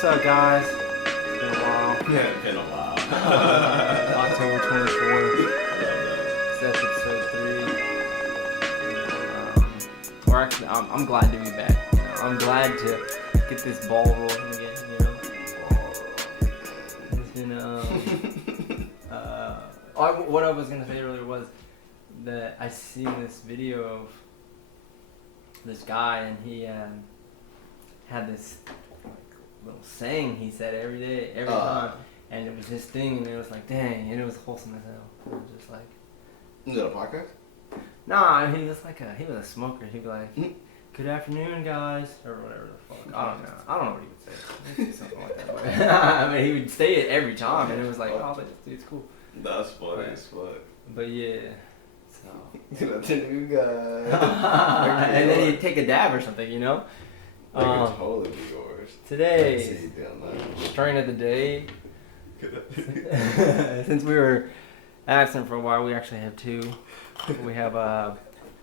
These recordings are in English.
What's up, guys? It's been a while. Yeah, it's been a while. October 24th. It's episode 3. We're actually, I'm glad to be back. You know, I'm glad to get this ball rolling again. You know, it's been what I was gonna say earlier was that I seen this video of this guy, and he had this little saying he said every day, every time, and it was his thing, and it was like, dang, and it was wholesome as hell. It was just like, is it a podcast? nah, he was like he was a smoker. He'd be like, good afternoon, guys, or whatever the fuck. I don't know what he would say. He'd say something like that. But I mean, he would say it every time, and it was like, oh, but it's cool. That's funny as fuck. But yeah. So. Good afternoon, guys. And then he'd take a dab or something, you know? That could totally be yours. Today, strain of the day. Since we were absent for a while, we actually have two. We have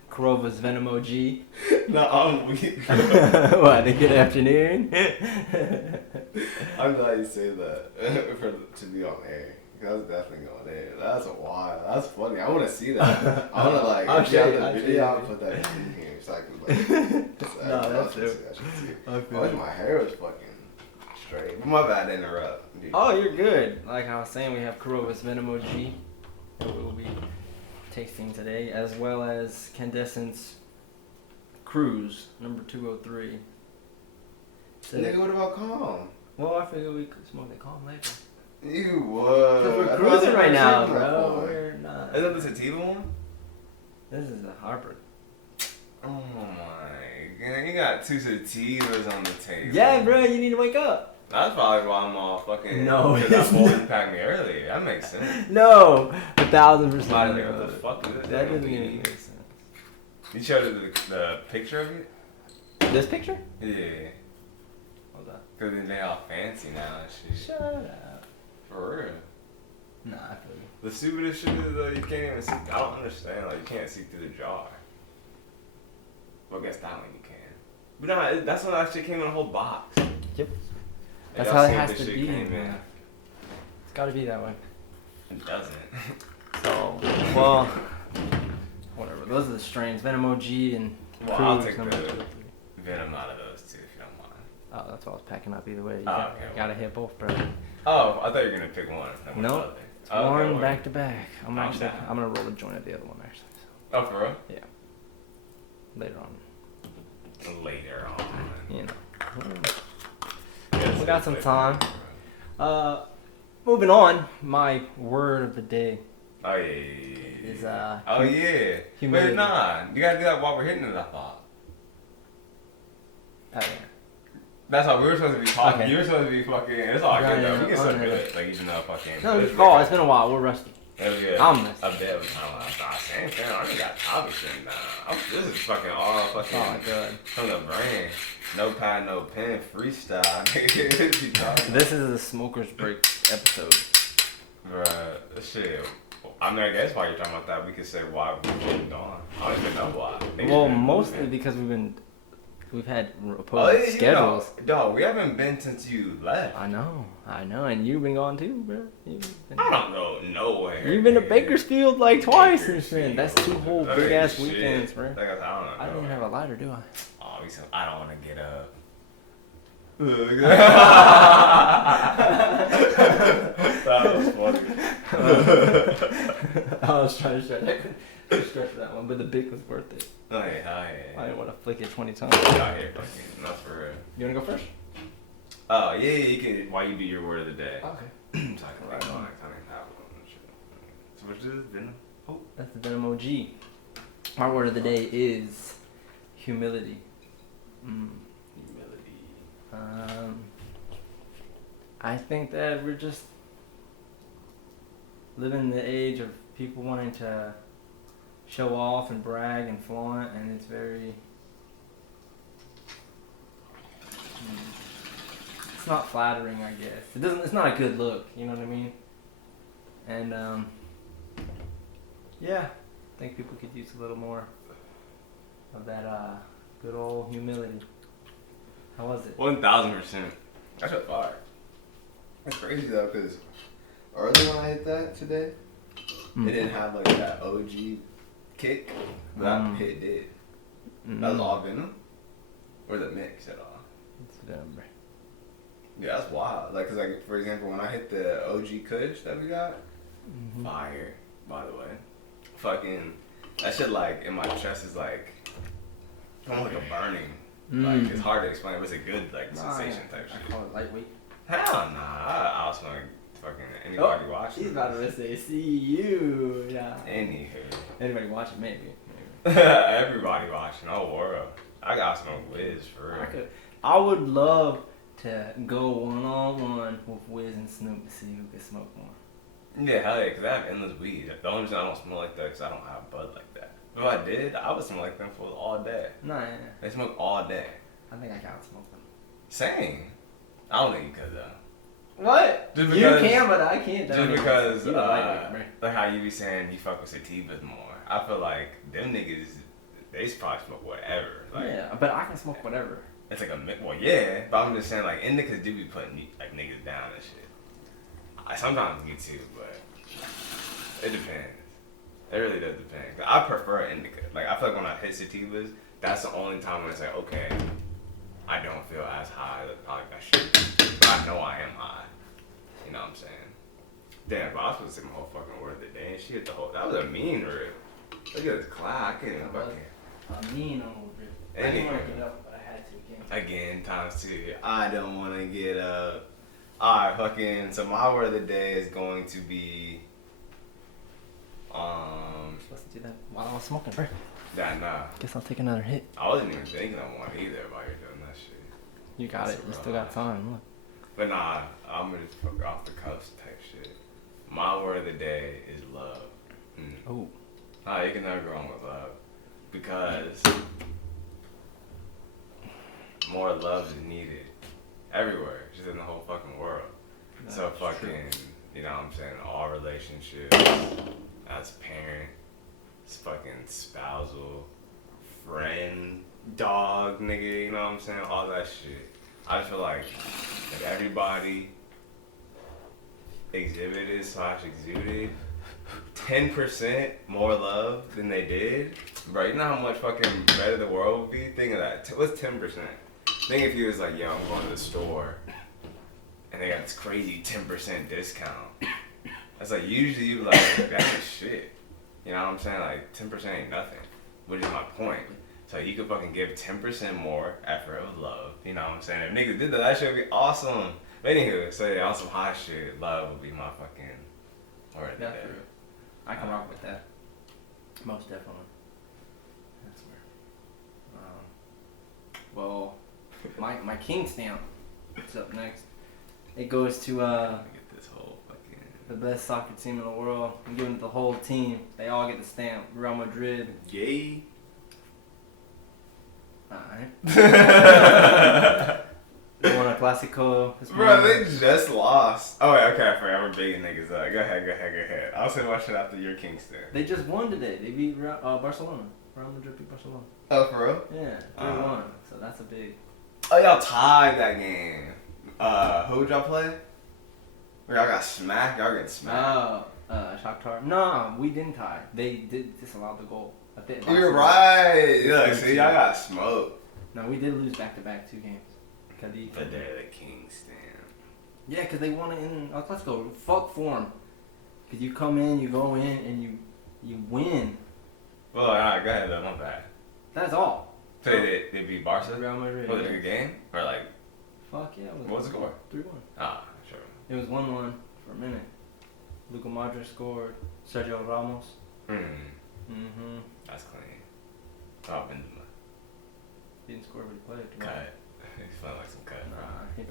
Kurova's Venom OG. No, I'm weak. What, a good afternoon? I'm glad you say that to be on air. That's definitely on air. That's wild. That's funny. I want to see that. I want to I'll show you the video. I'll put that in here so I can No, that's it. I wish my hair was fucking straight. My bad to interrupt. Dude. Oh, you're good. Like I was saying, we have Kurova's Venom OG that we'll be tasting today, as well as Candescent's Cruise, number 203. So Nigga, what about Calm? Well, I figured we could smoke the Calm later. You would. We're cruising right now, bro. We're not. Is that the sativa one? This is a Harper. Oh my god, you got two sativas on the table. Yeah, bro, you need to wake up. That's probably why I'm all fucking. No, because that bowl impact me earlier. That makes sense. No, 1,000%. Why did they what the fuck is this? That doesn't even make sense. You showed the picture of it? This picture? Yeah. Hold on. Because they all fancy now and shit. Shut up. For real. Nah, I feel you. The stupidest shit is you can't even see. I don't understand. Like, you can't see through the jar. Well, I guess that one you can. But nah, that's when that shit came in a whole box. Yep. And That's y'all how it seen has this to shit be, came in. man. It's gotta be that way. It doesn't. So, well, whatever. Those are the strains. Venom OG and Well, Cruise, I'll take number the 203. Venom out of those two if you don't mind. Oh, that's why I was packing up either way. You Oh, okay. gotta hit both, bro. Oh, I thought you were gonna pick one. No, Oh, one okay, back to back. I'm down. gonna roll a joint of the other one actually. So. Oh, for real? Yeah. Later on. Later on. You know. Yes, We got some later time. on. Moving on. My word of the day Oh yeah. is Oh yeah. humility. But nah, you gotta do that while we're hitting it. I thought. Oh, yeah. That's how we were supposed to be talking. Okay. You were supposed to be fucking. It's all Right, good though. yeah, We can oh, still yeah. do it. Like even though fucking. No, it's been a while. We're rusty. Hell yeah. I'm missed. I bet was time I thought same thing. I already got topics in now. This is fucking all fucking Oh, good. from the brain. No pad, no pen, freestyle. This is a smoker's break episode. Bruh, shit. I mean, I guess while you're talking about that, we could say why we moved on. I don't even know why. Well, mostly because we've had opposing schedules. Dog, we haven't been since you left. I know, and you've been gone too, bro. I don't go nowhere. You've been to Bakersfield like twice and shit. That's 2 whole big ass weekends, bro. Like, I don't know. I don't even have a lighter, do I? Oh, I don't want to get up. That was funny. I was trying to stretch that one, but the big was worth it. Oh yeah. I didn't want to flick it 20 times. Out here, fucking, not for real. You wanna go first? Oh yeah, you can. Why you do your word of the day? Okay. So I can write on. So which is Venom? Oh, That's the Venom OG. My word of the day is humility. humility. I think that we're just living in the age of people wanting to show off and brag and flaunt, and it's very. It's not flattering, I guess. It's not a good look. You know what I mean? And yeah, I think people could use a little more of that good old humility. How was it? 1000%. That's just fire. It's crazy though, cause early when I hit that today, it didn't have like that OG kick, but that hit did. That was all Venom, or the mix at all. It's Venom, bro. Yeah, that's wild. Like, cause like for example, when I hit the OG Kush that we got, fire. By the way, fucking that shit like in my chest is like almost like a burning. Like it's hard to explain, but it's a good like sensation type shit. I call it lightweight. Hell nah, I'll smoke fucking anybody watching. He's about to say, see you. Yeah. Anywho. Anybody watching? Maybe. Everybody watching, the whole world. I got smoke Wiz for real. I would love to go one-on-one with Wiz and Snoop to see who could smoke more. Yeah, hell yeah, because I have endless weed. The only reason I don't smoke like that is I don't have bud like that. If I did, I would smoke like them for all day. Nah, yeah. They smoke all day. I think I can outsmoke them. Same. I don't think you could though. What? Just because, you can, but I can't. Just because, like how you be saying you fuck with sativas more. I feel like them niggas, they probably smoke whatever. Like, yeah, but I can smoke whatever. It's like well, yeah, but I'm just saying like indicas do be putting like niggas down and shit. I sometimes get too, but it depends. It really does depend. I prefer indica. Like I feel like when I hit sativas, that's the only time when it's like, okay, I don't feel as high as I should, but I know I am high. You know what I'm saying? Damn, but I was supposed to say my whole fucking word of the day, and she hit the whole. That was a mean rip. Look at this clock. I can't even fucking. A mean old rip. I didn't want to get up, but I had to again. Again, times two. I don't want to get up. Alright, fucking. So my word of the day is going to be. I'm supposed to do that while I was smoking, bro. Yeah, nah. Guess I'll take another hit. I wasn't even thinking of one either while you're doing that shit. You got it. You still got time. Look. But nah, I'm gonna just fuck off the cuffs type shit. My word of the day is love. Oh. Nah, you can never go wrong with love. Because more love is needed everywhere, just in the whole fucking world. That's so fucking, true. You know what I'm saying, all relationships, as parents, fucking spousal, friend, dog, nigga, you know what I'm saying, all that shit. I just feel like if everybody exhibited/exuded 10% more love than they did, bro, you know how much fucking better the world would be? Think of that. What's 10%? Think if you was like, yo, I'm going to the store, and they got this crazy 10% discount. That's like, usually you be like, that's just shit. You know what I'm saying? Like, 10% ain't nothing, which is my point. So you could fucking give 10% more effort of love. You know what I'm saying? If niggas did that, that shit would be awesome. But anywho, so yeah, on some hot shit, love would be my fucking word of the day. I can rock with that. Most definitely. That's weird. Well, my king stamp. What's up next? It goes to Get this whole fucking the best soccer team in the world. I'm giving it the whole team. They all get the stamp. Real Madrid. Yay. Alright. They won a Clasico. Bro, they just lost. Oh, wait, okay, I forgot. We're bigging niggas up. Go ahead. I'll say my shit after your Kingston. They just won today. They beat Barcelona. Real Madrid beat Barcelona. Oh, for real? Yeah, 3-1. So that's a big. Oh, y'all tied that game. Who would y'all play? Or y'all got smacked? Y'all getting smacked. Shakhtar. No, we didn't tie. They did disallow the goal. You're right. Yeah, see, y'all got smoked. No, we did lose back-to-back 2 games. The day the Kings stand. Yeah, because they won it in let's go. Fuck form. Because you come in, you go in, and you win. Well, alright, go ahead though, my bad. That's all. So they beat Barca? Real Madrid. Was it a good game? Or like... Fuck yeah. What was the score? 3-1. Ah, sure. It was 1-1 for a minute. Luka Modric scored. Sergio Ramos. Mm-hmm. That's clean. Oh, Benzema. Didn't score, but he played. Cut. He felt like some cut. Nah, he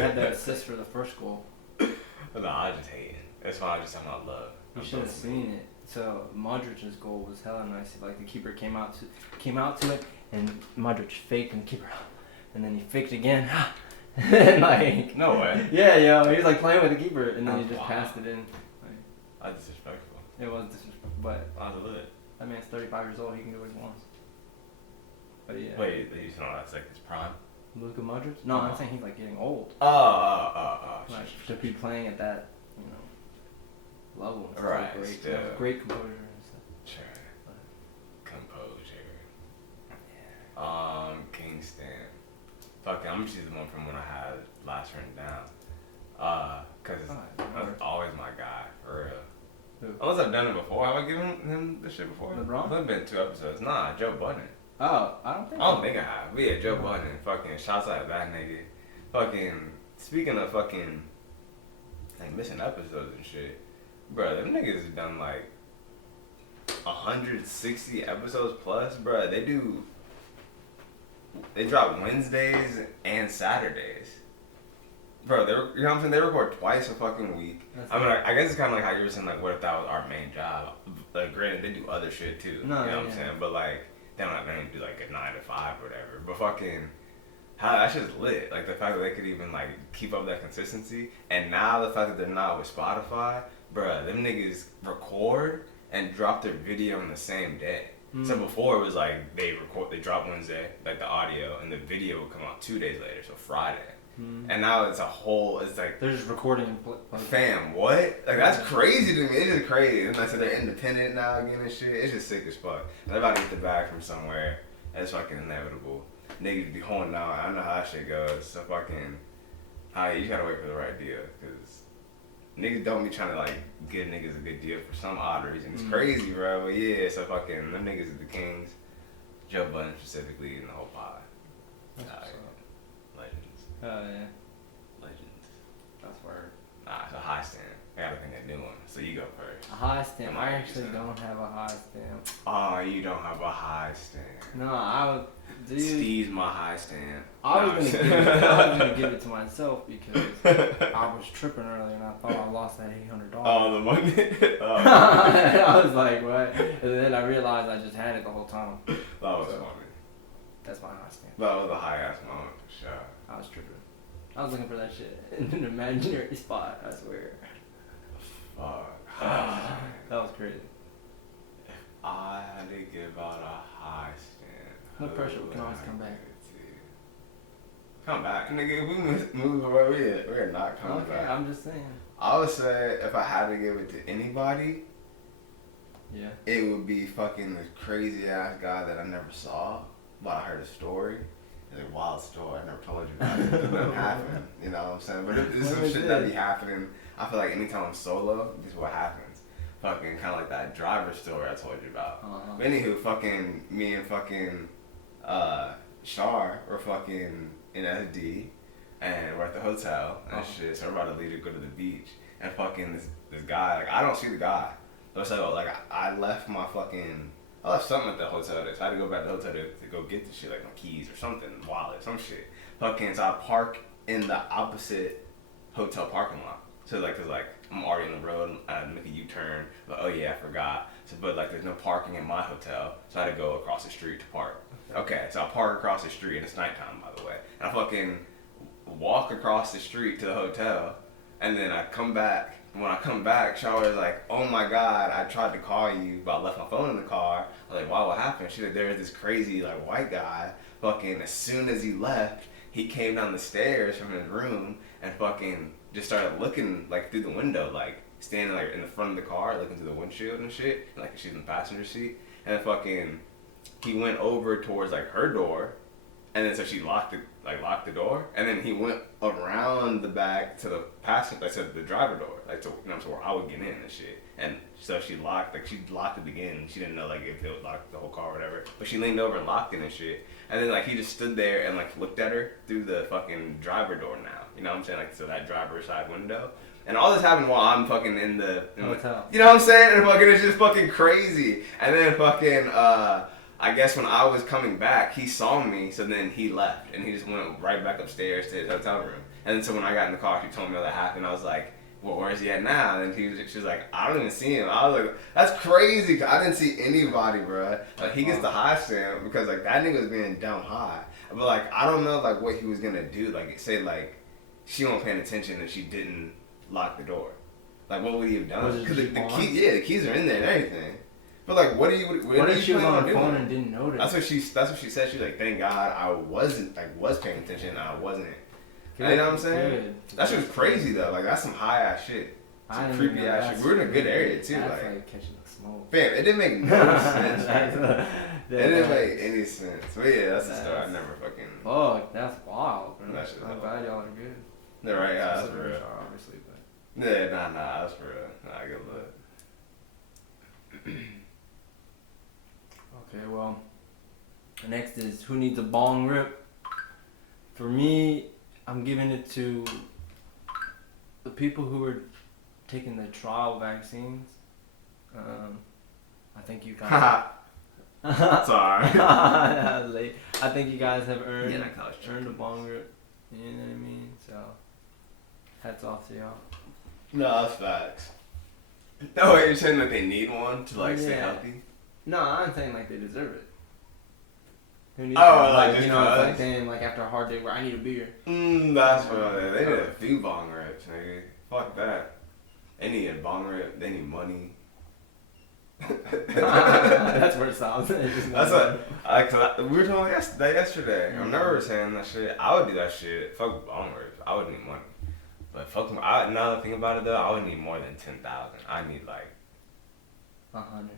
had the assist for the first goal. No, I just hate it. That's why I just talking about love. You should have seen it. So Modric's goal was hella nice. Like the keeper came out to it, and Modric faked and the keeper, and then he faked again. And like no way. Yeah, yo, he was like playing with the keeper, and then he just passed it in. Like, that's disrespectful. It was disrespectful, but I was lit. That man's 35 years old. He can do what he wants. But yeah. Wait, you know that's like his prime? Luka Modric? No, I'm saying he's like getting old. Oh. Like to be playing at that, you know, level. It's Right. Great. Still. Great composure and stuff. Sure. Composure. Kingston. Fuck it, I'm gonna choose the one from when I had last written down. Cause that's always my guy, for real. Who? Unless I've done it before. Have I given him this shit before? LeBron? It's only been 2 episodes. Nah, Joe Budden. Oh, I don't think. I don't think I have. But yeah, Joe Budden. Fucking shouts out that nigga. Fucking speaking of fucking like missing episodes and shit, bro, them niggas have done like 160 episodes plus, bro. They drop Wednesdays and Saturdays. Bro, you know what I'm saying? They record twice a fucking week. I mean, I guess it's kind of like how you were saying, like, what if that was our main job? Like, granted, they do other shit too. You know what I'm saying? But, like, they don't have to do, like, a 9 to 5 or whatever. But fucking, how that shit's lit. Like, the fact that they could even, like, keep up that consistency. And now the fact that they're not with Spotify, bro, them niggas record and drop their video on the same day. So before it was like they drop Wednesday, like the audio, and the video would come out 2 days later, so Friday. And now it's like they're just recording and fam, what? Like that's crazy to me. It's just crazy. And I said they're independent now again and shit. It's just sick as fuck. And they're about to get the bag from somewhere. That's fucking inevitable. Niggas be holding out. I know how that shit goes. So fucking, you gotta wait for the right deal, cause niggas don't be trying to like give niggas a good deal for some odd reason. It's crazy, bro. But yeah, so fucking them niggas are the kings. Joe Budden specifically in the whole pod. Legends. Oh yeah. Legends. That's word. Nah, it's a high stand. I gotta think of a new one. So you go first. A high stand. I actually don't have a high stand. Oh, you don't have a high stand. No, I would. Dude, Steve's my high stand. I was gonna give it to myself because I was tripping earlier and I thought I lost that $800. Oh, the money. I was like, what? And then I realized I just had it the whole time. That was funny. That's my high stand. That was a high ass moment for sure. I was tripping. I was looking for that shit in an imaginary spot. I swear. Fuck. That was crazy. If I had to give out a high stand. No pressure. We can always come back. Come back, nigga. If we move away, we're not coming back. I'm just saying. I would say if I had to give it to anybody, yeah, it would be fucking this crazy ass guy that I never saw, but I heard a story. It's a wild story. I never told you about it. It doesn't happen. You know what I'm saying? But this is some shit that be happening. I feel like anytime I'm solo, this is what happens. Fucking kind of like that driver story I told you about. But anywho, fucking me and fucking Shar were fucking in SD and we're at the hotel and shit, so we're about to leave to go to the beach and fucking this guy, like I don't see the guy. So like I left something at the hotel, so I had to go back to the hotel to go get the shit, like my keys or something, wallet, some shit. Fucking, so I park in the opposite hotel parking lot. So like, cause like I'm already on the road, I make a U-turn, but oh yeah, I forgot. So, but like there's no parking in my hotel, so I had to go across the street to park. Okay, so I park across the street, and it's nighttime by the way. And I fucking walk across the street to the hotel, and then I come back. When I come back, Charlotte's like, oh my god, I tried to call you, but I left my phone in the car. I was like, wow, what happened? She's like, there's this crazy like white guy, fucking as soon as he left, he came down the stairs from his room and fucking just started looking like through the window, like standing like in the front of the car, looking through the windshield and shit, and, like she's in the passenger seat, and then fucking he went over towards like her door, and then so she locked the door, and then he went around the back to the passenger, like to the driver door, like to, you know, to where I would get in and shit. And so she locked it again. She didn't know like if it would lock the whole car or whatever, but she leaned over and locked it and shit. And then like he just stood there and like looked at her through the fucking driver door now. You know what I'm saying? Like so that driver's side window. And all this happened while I'm fucking in the hotel. You know what I'm saying? And fucking it's just fucking crazy. And then fucking I guess when I was coming back, he saw me, so then he left, and he just went right back upstairs to his hotel room. And then so when I got in the car, she told me all that happened. I was like, well, where's he at now? And she was like, I don't even see him. I was like, that's crazy, 'cause I didn't see anybody, bro. Like, he gets the high stand, because, like, that nigga was being dumb high. But, like, I don't know, like, what he was gonna do. Like, say, like, she wasn't paying attention and she didn't lock the door. Like, what would he have done? Because the keys are in there and everything. But like, what What if she was on her phone and didn't notice? That's what she said. She's like, thank God I was paying attention and I wasn't. Good, you know what I'm saying? Good. That shit was crazy though. Like that's some high ass shit. Some creepy ass shit. We're in a good area too. That's like catching the smoke. Fam, it didn't make no sense. It didn't make any sense. But yeah, that's the story. I never fucking. Fuck, that's wild, bro. That shit I'm glad y'all are good. They're right. Yeah, that's for real. Obviously, but. Yeah, nah, that's for real. Nah, good look. Okay, well, next is who needs a bong rip? For me, I'm giving it to the people who are taking the trial vaccines. I think you guys. Sorry. Late. I think you guys have earned a bong rip. You know what I mean? So, hats off to y'all. No, that's facts. No, wait, you're saying that they need one to like stay healthy? No, I'm saying like they deserve it. Who needs like you know, it's like saying like after a hard day where I need a beer. That's what they need a few bong rips, nigga. Fuck that. They need a bong rip. They need money. That's where it sounds. That's what we were talking about that yesterday. I remember saying that shit. I would do that shit. Fuck bong rips. I would need money. But fuck, now that I think about it though, I would need more than 10,000. I need like 100.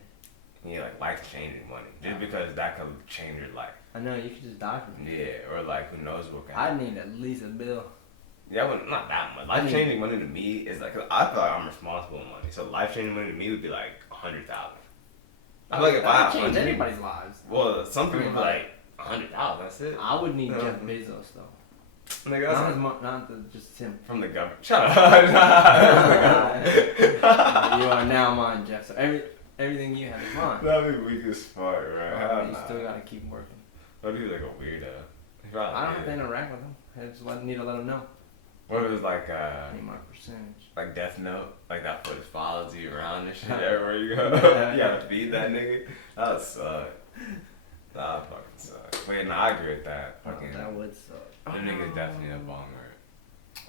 You need like life changing money, just because that could change your life. I know you could just die from it. Yeah, or like who knows what can I happen. need at least a bill. Yeah, well, not that much. Life changing money to me is like, cause I feel like I'm responsible with money. So life changing money to me would be like 100,000. I feel like if I change anybody's lives. Well, some people be like 100,000. That's it. I would need Jeff Bezos though. Nigga, that's not just him. From the government. Shut up. You are now mine, Jeff. So everything you have is mine. That'd be weak as fuck, right? You still gotta keep working. That'd be like a weirdo. I don't have to interact with him. I just need to let him know. What if it was like need my percentage. Like Death Note, like that footage follows you around and shit everywhere you go. You gotta feed that nigga. That would suck. That would fucking suck. Wait, no, I agree with that. Fucking. That would suck. Them niggas definitely a bomber.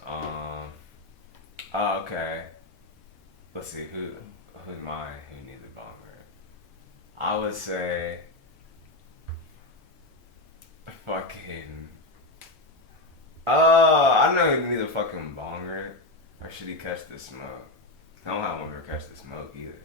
Oh, okay. Let's see, who's mine who needs a bomber? I would say fucking I know he needs a fucking bonger. Or should he catch the smoke? I don't have one to catch the smoke either.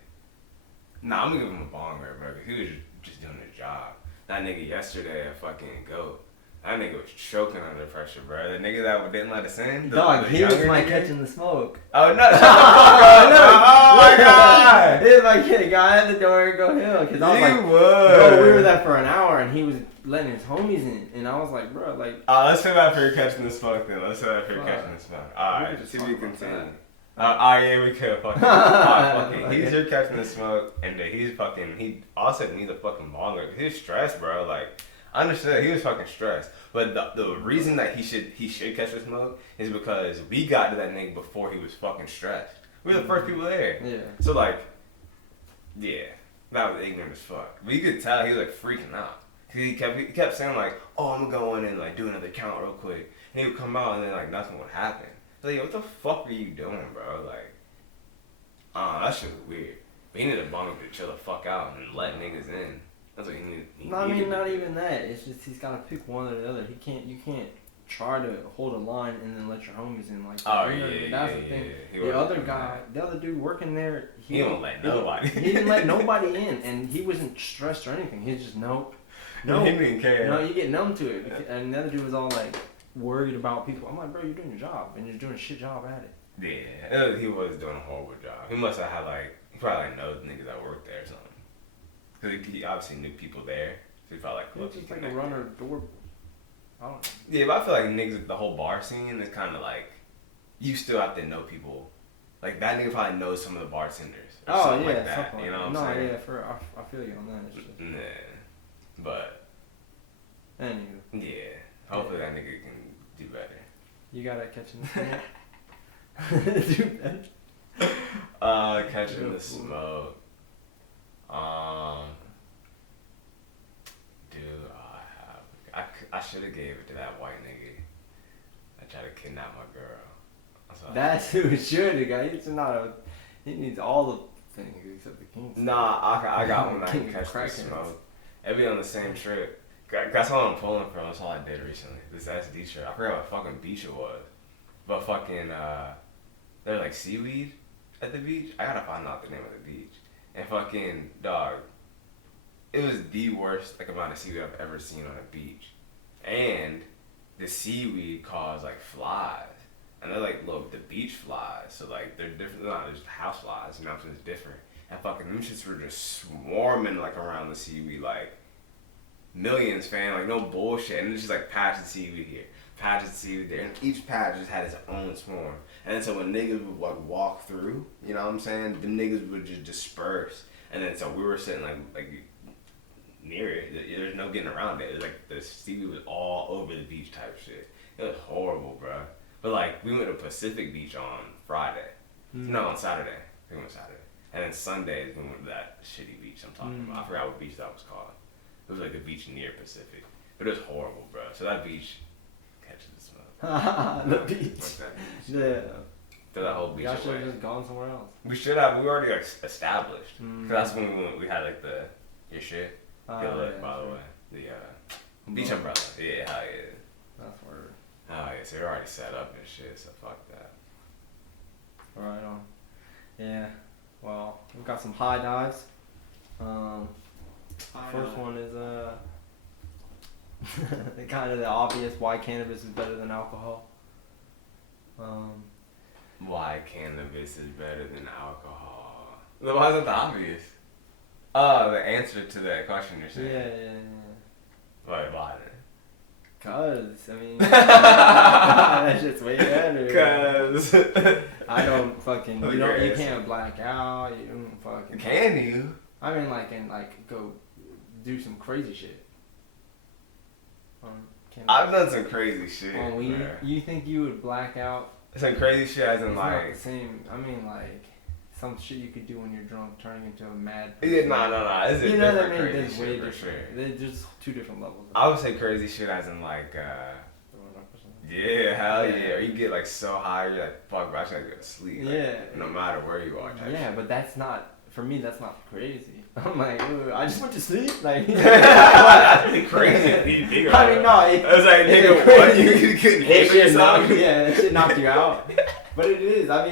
Nah, I'm gonna give him a bonger, bro, because he was just doing his job. That nigga yesterday a fucking goat. That nigga was choking under pressure, bro. The nigga that didn't let us in. Dog, he was like catching the smoke. Oh no! Shut the fuck up! Oh my god! He was like, guy at the door, go hill. Cause I was like, bro, we were there for an hour and he was letting his homies in, and I was like, bro, like. Let's say that for you catching the smoke then. Let's say that for you catching the smoke. Alright, to be continued. Yeah, we could fucking. Fucking. He's here catching the smoke, and he also needs a fucking banger. He's stressed, bro. Like. I understood he was fucking stressed, but the reason that he should catch the smoke is because we got to that nigga before he was fucking stressed. We were the first people there. Yeah. So like, yeah, that was ignorant as fuck. But you could tell he was like freaking out. He kept saying like, oh, I'm gonna go in and like do another count real quick, and he would come out and then like nothing would happen. So like, what the fuck are you doing, bro? Like, that shit was weird. But he needed a bummer to chill the fuck out and let niggas in. That's what he needed. I mean, not even that. It's just he's got to pick one or the other. You can't try to hold a line and then let your homies in like that. Oh yeah, that's the thing. The other dude working there, he didn't let nobody. He didn't let nobody in, and he wasn't stressed or anything. He's just nope. He didn't care. No, you get numb to it. And the other dude was all like worried about people. I'm like, bro, you're doing your job, and you're doing a shit job at it. Yeah, he was doing a horrible job. He must have had he probably knows niggas that worked there or something. Because he obviously knew people there, so he felt like it's just like a runner door. I don't know. Yeah, but I feel like niggas, the whole bar scene is kind of like, you still have to know people. Like that nigga probably knows some of the bartenders. Or something like that. You know what I'm saying? I feel you on that. It's just... Yeah, but. Anywho. Yeah, hopefully that nigga can do better. You gotta catch in the smoke. Do better. Catching the smoke. Dude, I should have gave it to that white nigga that tried to kidnap my girl. That's who it should have got. He needs all the things except the Kings. Nah, I got one that I can King catch the crackheads. smoke. It'd be on the same trip. That's all I'm pulling from. That's all I did recently. This SD trip. I forgot what fucking beach it was. But fucking, there's like seaweed at the beach. I gotta find out the name of the beach. And fucking, dog, it was the worst like amount of seaweed I've ever seen on a beach. And the seaweed caused like flies. And they're like, look, the beach flies. So like, they're different. They're not just house flies. You know what I'm saying? It's different. And fucking, them shits were just swarming like around the seaweed. Like, millions, fam. Like, no bullshit. And it's just like patches of seaweed here. Patches of seaweed there. And each patch just had its own swarm. And then so when niggas would like walk through, you know what I'm saying? The niggas would just disperse. And then so we were sitting like near it. There's no getting around it. It was like the seaweed was all over the beach type shit. It was horrible, bro. But like we went to Pacific Beach on Friday. No, on Saturday. We went Saturday. And then Sunday we went to that shitty beach I'm talking about. I forgot what beach that was called. It was like the beach near Pacific. But it was horrible, bro. So that beach catches the smoke. The beach. What's that beach? Yeah. Throw that whole beach Y'all should away. have just gone somewhere else. We should have. We already like established. Cause that's when we had like your shit. By the way, the beach umbrella. Yeah, hell yeah. That's word. Oh yeah, so you're already set up and shit. So fuck that. Right on. Yeah. Well, we've got some high dives. First one is kind of the obvious why cannabis is better than alcohol. Why cannabis is better than alcohol? Why is that the obvious? Oh, the answer to that question you're saying. Yeah. Why then? Cause, I mean, that shit's way better. Cause I don't fucking, Oh, you your can't black out, you don't fucking. Can you? I mean, go do some crazy shit. I've done some crazy shit. On weed, bro. you think you would black out? Some crazy shit as in It's like. not the same. I mean, like some shit you could do when you're drunk, turning into a mad. Yeah, no. This is You know what I different mean? crazy There's way shit for different. sure. They're just two different levels. I would say crazy shit as in like, yeah, hell yeah. Or you get like so high, you're like, fuck, bro, I should go to sleep. Like, Yeah. No matter where you are, type Yeah, shit. but that's not, for me, that's not crazy. I'm like, "Ooh, I just went to sleep. Like, That's pretty crazy. You think about I mean, it. no. I was like, nigga, what? You couldn't hear That shit yourself? that shit knocked you out. But it is. I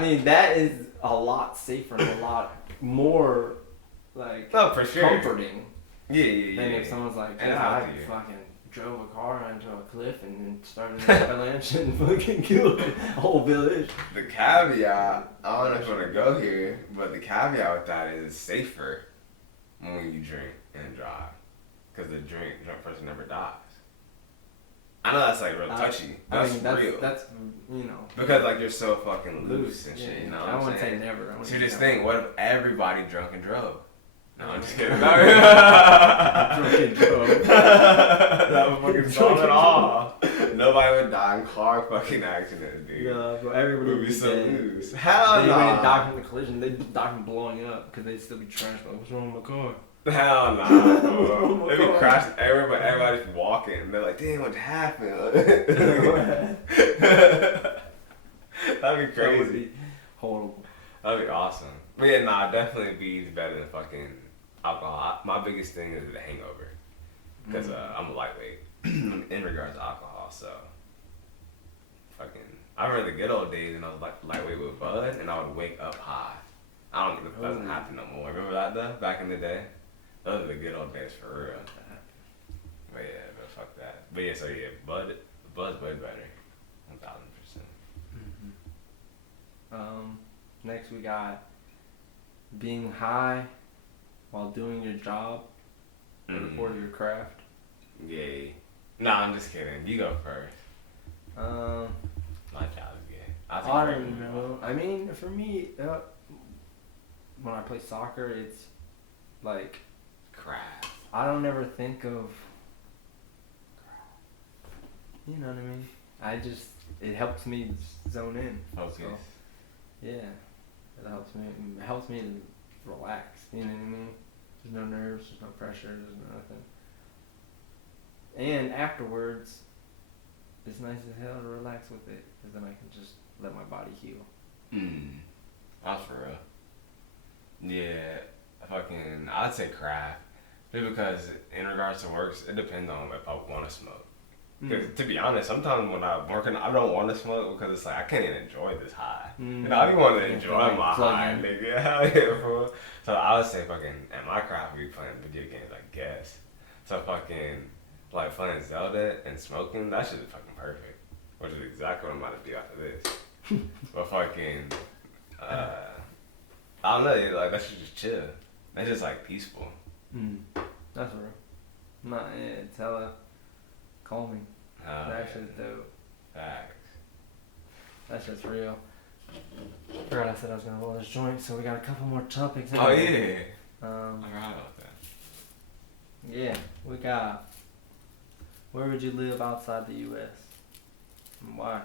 mean, that is a lot safer and a lot more, like, No, for sure. comforting Yeah. than if someone's like, And it's yeah, I healthier. fucking drove a car into a cliff and then started an avalanche and fucking killed a whole village. The caveat, I don't know if you want to go here, but the caveat with that is it's safer when you drink and drive. Because the drunk person never dies. I know that's like real touchy. That's real. That's, you know. Because like you're so fucking loose and shit, yeah, you know I what I'm wouldn't say saying? never. So you just think, what if everybody drunk and drove? No, I'm just kidding. Drunk and drove. That would fucking solve it all. Nobody would die in car fucking accidents, dude. Yeah, but everybody We'd would be be so dead. loose. Hell They no. wouldn't die from the collision. They'd die from blowing up because they'd still be trashed. Like, what's wrong with my car? Hell no. Oh my They'd be God. crashing everywhere, but everybody's walking. They're like, damn, what happened? That'd be That would crazy. be horrible. That'd be awesome. But yeah, nah, definitely weed's better than fucking alcohol. My biggest thing is the hangover. Because I'm a lightweight in regards to alcohol, so fucking. I remember the good old days and I was like lightweight with bud and I would wake up high. I don't think that doesn't happen no more. Remember that though? Back in the day? Those are the good old days for real. But yeah, but fuck that. But yeah, so yeah, bud's way better. 1000%. Next we got being high while doing your job or your craft. Yay. Nah, I'm just kidding. You go first. My job is gay. I don't know. I mean, for me, when I play soccer, it's like Craft. I don't ever think of. You know what I mean? It helps me zone in. Focus. So, yeah, it helps me. It helps me to relax. You know what I mean? There's no nerves. There's no pressure. There's nothing. And afterwards, it's nice as hell to relax with it, because then I can just let my body heal. That's for real. Yeah, I'd say craft. Just because in regards to works, it depends on if I want to smoke. Because to be honest, sometimes when I'm working, I don't want to smoke because it's like I can't even enjoy this high. You know, I be wanting to enjoy my high, nigga. Hell yeah, bro. So I would say fucking at my craft we playing video games, I guess. So fucking like playing Zelda and smoking, that shit is fucking perfect. Which is exactly what I'm about to do after this. But fucking, I don't know, like that shit just chill. That's just like peaceful. That's real. Not it's hella calming. That shit's dope. Facts. That's just real. Forgot I said I was gonna roll this joint, so we got a couple more topics. Oh yeah. I forgot about that. Yeah, we got. Where would you live outside the U.S. and why?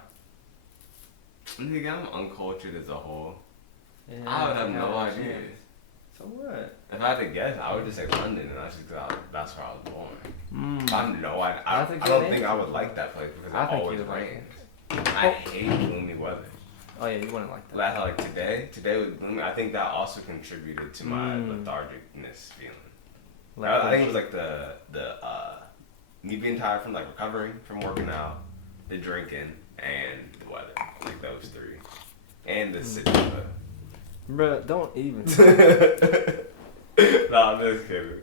Nigga, I'm uncultured as a whole. Yeah, I would have no idea. So what? If I had to guess, I would just say London, and that's where I was born. I have no idea. I don't think I would like that place because it always rains. I hate gloomy weather. Oh yeah, you wouldn't like that. That's like today was gloomy. I think that also contributed to my lethargicness feeling. I think it was like the me being tired from like recovering from working out, the drinking, and the weather. Like those three, and the city. Bruh, don't even. No, I'm just kidding.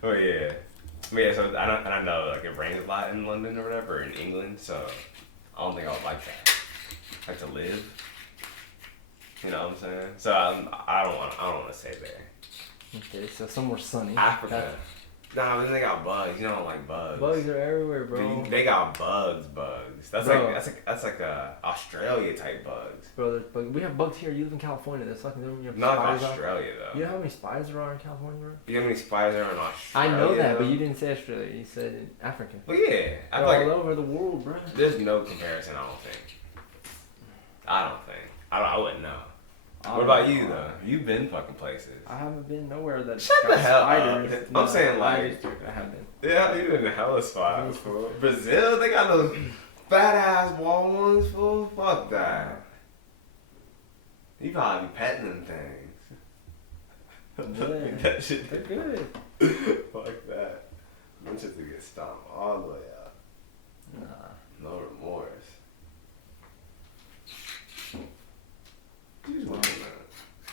But yeah, so I know like it rains a lot in London or whatever, in England, so I don't think I would like that. Like to live. You know what I'm saying? So I don't want to stay there. Okay, so somewhere sunny. Africa. Nah, then they got bugs. You don't like bugs. Bugs are everywhere, bro. Dude, they got bugs. That's bro. that's like Australia type bugs. Bro, we have bugs here. You live in California. There's fucking not Australia though. You know how many spiders there are in California, bro? You know how many spiders there are in Australia? I know that, but you didn't say Australia. You said Africa. Well, yeah, they're all over the world, bro. There's no comparison. I don't think. I wouldn't know. What about you though? You've been fucking places. I haven't been nowhere that Shut the hell spiders. up. I'm saying like I have been. Yeah, you been in hella spots, fool. Brazil, they got those fat ass wall ones, fool. Fuck that. You probably be petting them things. Yeah, that shit. they're good. Fuck that. Them shit to get stomped all the way out. Nah. No remorse. You just want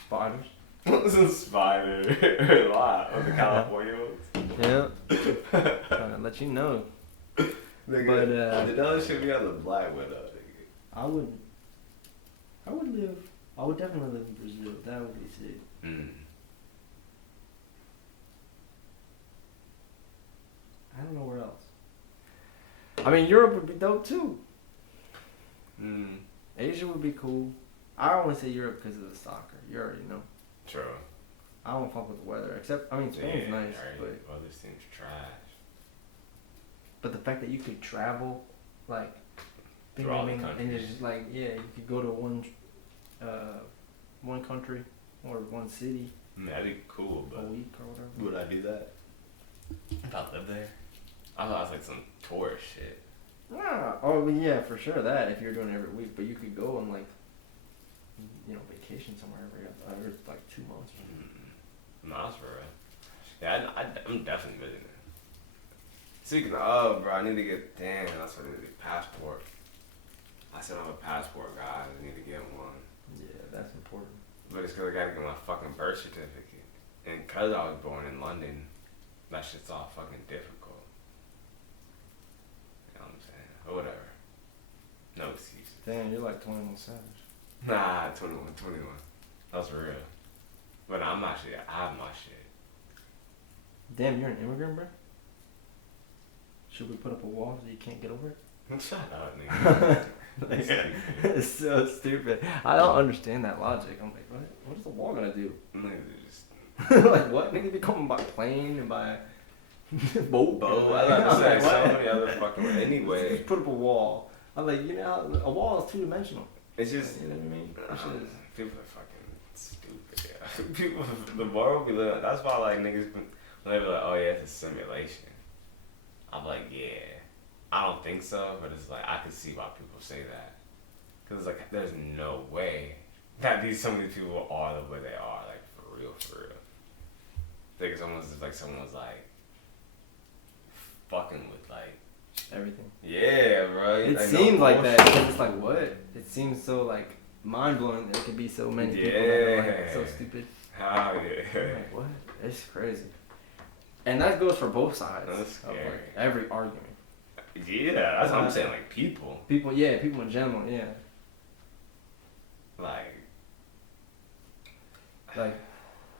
Spiders. Some spider. Wow. Of the California ones. Yeah. Trying to let you know. Nigga, but the other shit be on the Black Widow, nigga. I would definitely live in Brazil. That would be sick. I don't know where else. I mean, Europe would be dope too. Asia would be cool. I don't want to say Europe because of the soccer. You already know. True. I don't fuck with the weather. Except, I mean, Spain's nice, right. but Weather seems trash. But the fact that you could travel, like, through all the and countries. just like, yeah, you could go to one country or one city. That'd be cool, but a week or whatever. would I do that? If I lived there? I thought it was like some tourist shit. Yeah. Oh, yeah, for sure that if you're doing it every week, but you could go on like, vacation somewhere every like 2 months. No, that's for real. Yeah, I'm definitely visiting. Speaking of, bro, I need to get, that's what I need to get, passport. I said I'm a passport guy, I need to get one. Yeah, that's important. But it's because I gotta get my fucking birth certificate. And because I was born in London, that shit's all fucking difficult. You know what I'm saying? Or whatever. No excuses. Damn, you're like 21 Savage. Nah, 21. That's real. But I have my shit. Damn, you're an immigrant, bro? Should we put up a wall so you can't get over it? Shut up, nigga. It's so stupid. I don't understand that logic. I'm like, what is the wall gonna do? Like, what? Niggas be coming by plane and by boat. I like to say so many other fucking anyway. Just put up a wall. I'm like, a wall is 2-dimensional. It's just, you know what I mean? People are fucking stupid. Yeah. People, the world be living. That's why like niggas, when they be like, oh yeah, it's a simulation. I'm like, yeah, I don't think so, but it's like I can see why people say that, cause it's like there's no way that some of these people are the way they are, like for real for real. I think it's almost as like someone was like fucking with like Everything. yeah, bro. It like, seems no like that bullshit. because it's like what? It seems so like mind blowing. There could be so many people that are like so stupid. How I'm yeah. like what? It's crazy. And that goes for both sides That's of scary. like every argument. Yeah, that's what I'm saying. Like people, People in general, yeah. Like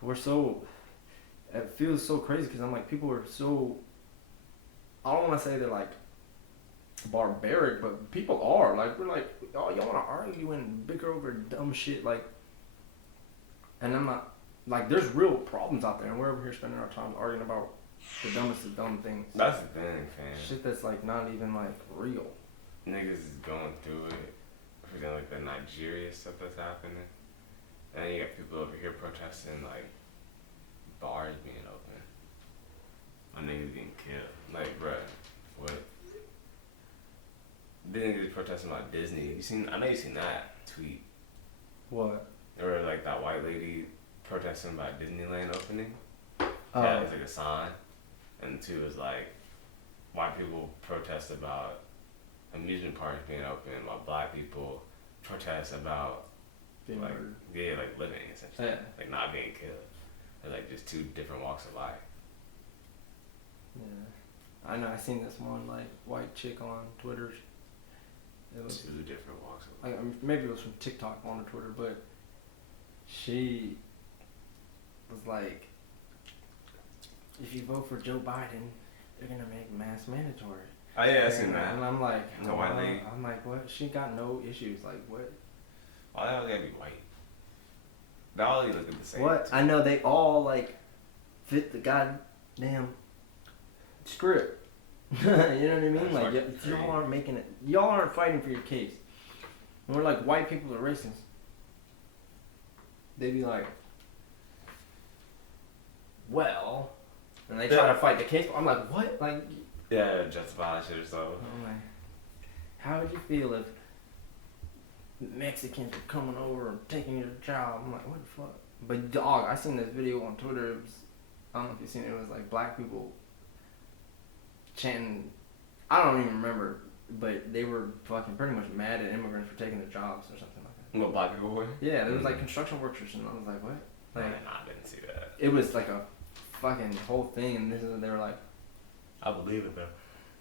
we're so. It feels so crazy because I'm like people are so. I don't want to say they're like barbaric, but people are like we're like oh y'all want to argue and bicker over dumb shit like. And I'm not like there's real problems out there, and we're over here spending our time arguing about the dumbest of dumb things. that's the thing, fam. Shit that's like not even like real. Niggas is going through it. For example, like the Nigeria stuff that's happening. And then you got people over here protesting like bars being open. My niggas getting killed. Like, bruh, what? Then niggas protesting about Disney. I know you seen that tweet. What? Or like that white lady protesting about Disneyland opening. Yeah, it's like a sign. And two was like white people protest about amusement parks being open while black people protest about Being like murdered. yeah, like living essentially. Yeah. Like not being killed. They're like just two different walks of life. Yeah. I know. I seen this one like white chick on Twitter. It was Two different walks of life. like maybe it was from TikTok on Twitter, but she was like, if you vote for Joe Biden, they're gonna make masks mandatory. Oh yeah, I seen that. And I'm like, The white lady. I'm like, what? She got no issues. Like what? Why the hell gotta be white? They all look at the same. What? I know they all like fit the goddamn script. You know what I mean? That's Like fucking crazy. y'all aren't making it. Y'all aren't fighting for your case. And we're like white people are racist. They be like, well, and they try to fight the case. I'm like, what? Like, Yeah, justify shit or so. I'm like, how would you feel if Mexicans were coming over and taking your job? I'm like, what the fuck? But dog, I seen this video on Twitter. It was, I don't know if you've seen it. It was like black people chanting. I don't even remember, but they were fucking pretty much mad at immigrants for taking their jobs or something like that. What black people were? Yeah, there was like construction workers, and I was like, what? Like, I didn't see that. it was like a fucking whole thing, and this is they were like, I believe it though.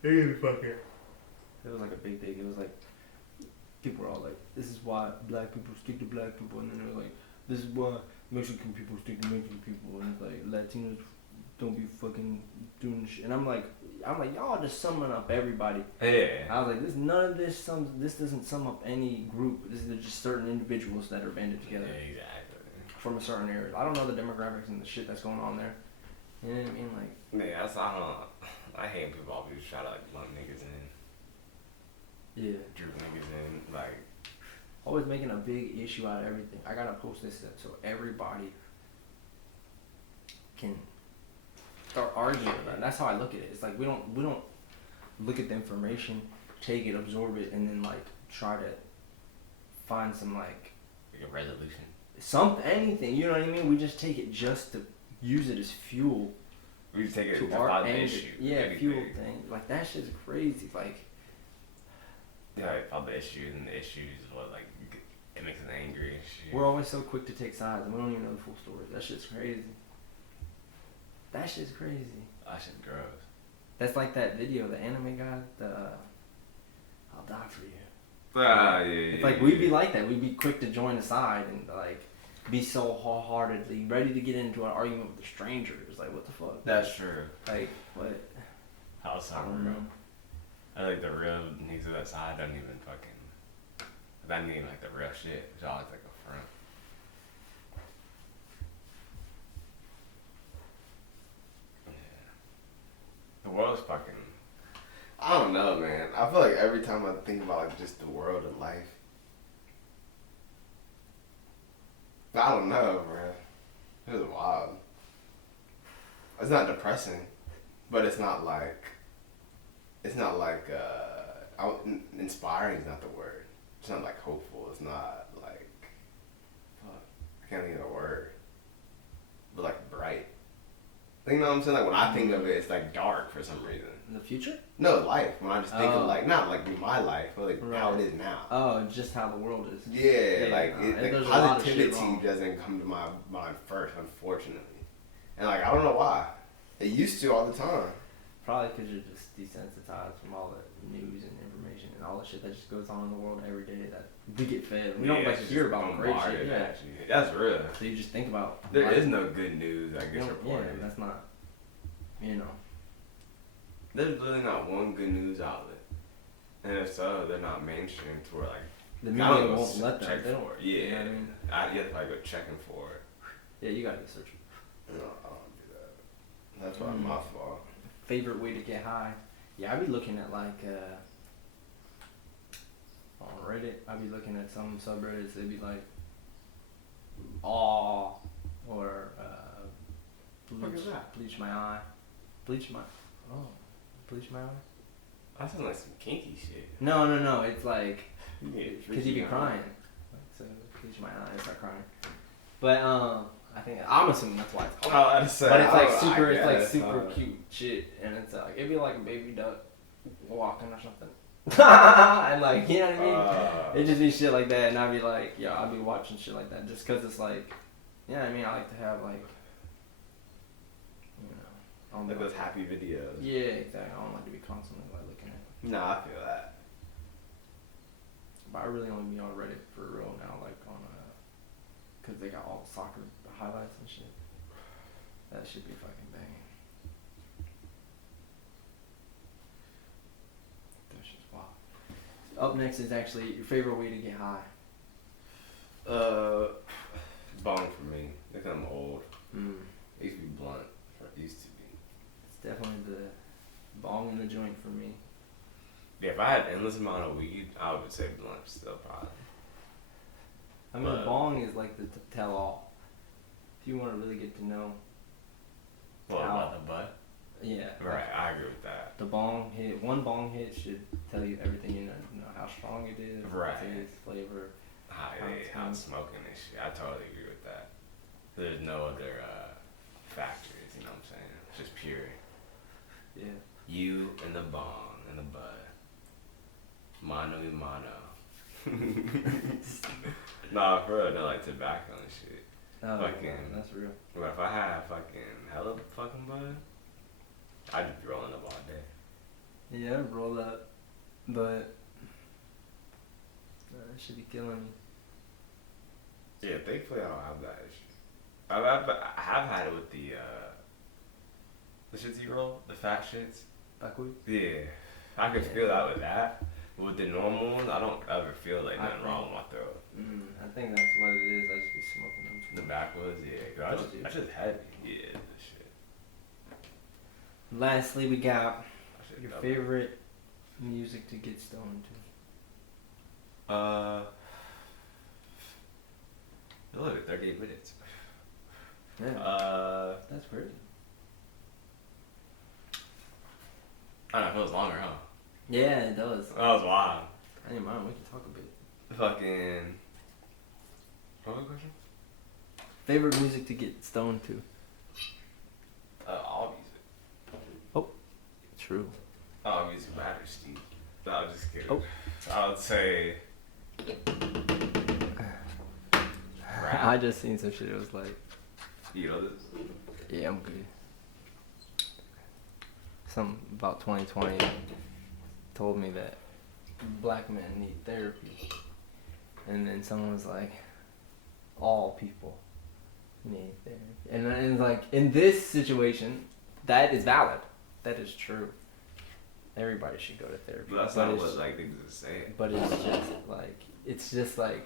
It was like a big thing. It was like people were all like, this is why black people stick to black people, and then they were like, this is why Mexican people stick to Mexican people, and it's like Latinos don't be fucking doing shit. And I'm like y'all just summing up everybody. Yeah. I was like, this doesn't sum up any group. This is just certain individuals that are banded together Exactly. from a certain area. I don't know the demographics and the shit that's going on there. You know what I mean? Like, Yeah, I hate people always try to like lump niggas in, yeah. droop niggas in, like. Always making a big issue out of everything. I gotta post this so everybody can start arguing about it. That's how I look at it. It's like we don't look at the information, take it, absorb it, and then like try to find some like A resolution. anything. You know what I mean? We just take it just to use it as fuel We just take it to to our find the anger. issue. Yeah, anything. fuel thing. Like that shit's crazy. Like Yeah, like find the issue, and the issue is what like it makes us angry and shit. we're always so quick to take sides, and we don't even know the full story. That shit's crazy. That shit's crazy. That shit gross. That's like that video, the anime guy, I'll die for you. Yeah. It's like we'd be like that. We'd be quick to join a side and like be so wholeheartedly ready to get into an argument with a stranger. It's like, what the fuck? That's true. Like, what? How so I don't real? know. I like the real niggas of that side don't even fucking. That ain't even like the real shit. It's always like a front. Yeah. The world's fucking. I don't know, man. I feel like every time I think about like just the world and life, I don't know, bro. It's wild. It's not depressing, but it's not like inspiring is not the word. It's not like hopeful. It's not like fuck. I can't think of a word. You know what I'm saying? Like when I think of it, it's like dark for some reason. In the future? No, life. When I just think of like not like my life, but like Right. how it is now. Oh, just how the world is. Yeah, like there's like a lot of shit positivity wrong. doesn't come to my mind first, unfortunately. And like I don't know why. It used to all the time. Probably because you're just desensitized from all the news and information and all the shit that just goes on in the world every day that we get fed. We don't like to hear about great shit. Yeah. That's real. So you just think about. There life. is no good news, I guess, Yeah, reported. that's not. You know. There's really not one good news outlet. And if so, they're not mainstream to where, like, The I media don't go won't let them. check They don't. for it. Yeah. You know what I mean? You have to probably go checking for it. Yeah, you gotta be searching. No, I don't do that. That's why my fault. Favorite way to get high? Yeah, I'd be looking at like on Reddit. I'd be looking at some subreddits. It'd be like awe or What is that? bleach my eye, bleach my eye. That sounds like some kinky shit. No. It's like Yeah, because you be crying. Like, so bleach my eye, start crying. But I'm assuming that's why it's called. Oh, I'd say, But it's like I super, it's like guess, super cute shit, and it's like it'd be like a baby duck walking or something, and like you know what I mean. It'd just be shit like that, and I'd be like, yo, I'd be watching shit like that just cause it's like, you know what I mean. I like to have like, you know, like those happy videos. Yeah, exactly. I don't like to be constantly like looking at it. No, I feel that. But I really only be on Reddit for real now, like on cause they got all the soccer highlights and shit. That should be fucking banging. That shit's wild. Up next is actually your favorite way to get high. Bong for me. Because I'm old. It used to be blunt. It used to be. It's definitely the bong in the joint for me. Yeah, if I had endless amount of weed, I would say blunt still probably. I mean, the bong is like the tell-all. If you want to really get to know. What about the butt? Yeah. Right, I agree with that. The bong hit, one bong hit should tell you everything you know how strong it is, Right. what taste, flavor. How it's smoking and shit. I totally agree with that. There's no other factors, you know what I'm saying? It's just pure. Yeah. You and the bong and the bud. Mano y mano. Nah, for real, no, like tobacco and shit. Oh, Fucking- man, that's real. But if I had fucking hella fucking bud, I'd just be rolling up all day. Yeah, roll up, but that should be killing me. Yeah, thankfully I don't have that issue. I have had it with the shits you roll, the fat shits. Backwards? Yeah, I could feel that with that. But with the normal ones, I don't ever feel like I nothing think- wrong with my throat. I think that's what it is. I just be smoking them too The much. backwoods, yeah. 'Cause I just heavy. Yeah, that shit. Lastly, we got That shit your double. favorite music to get stoned to. Look at 38 minutes. Yeah, that's crazy. I don't know, it feels longer, huh? Yeah, it does. That was wild. I didn't mind. We can talk a bit. Fucking. What was the question? Favorite music to get stoned to? All music. True. All music matters, Steve. No, I'm just kidding. Oh. I would say. Rap. I just seen some shit. It was like, You know this? yeah, I'm good. Something about 2020 told me that black men need therapy. And then someone was like, all people need therapy. And like, in this situation, that is valid. That is true. Everybody should go to therapy. But that's not what like niggas are saying. But it's just like,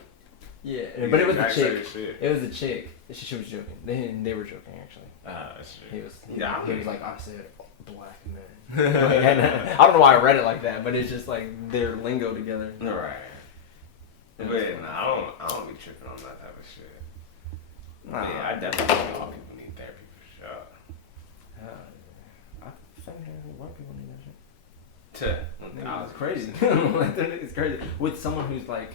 yeah. But it was a Exact chick. same shit. It was a chick. She was joking. They were joking actually. That's true. He was Yeah, like, I said black men. Like, and, I don't know why I read it like that, but it's just like their lingo together. Right. Yeah. But nah, I don't be tripping on that type of shit. Nah. Yeah, I definitely think all people need therapy for sure. I think white people need that shit. It's Crazy. Like, that nigga's crazy. With someone who's like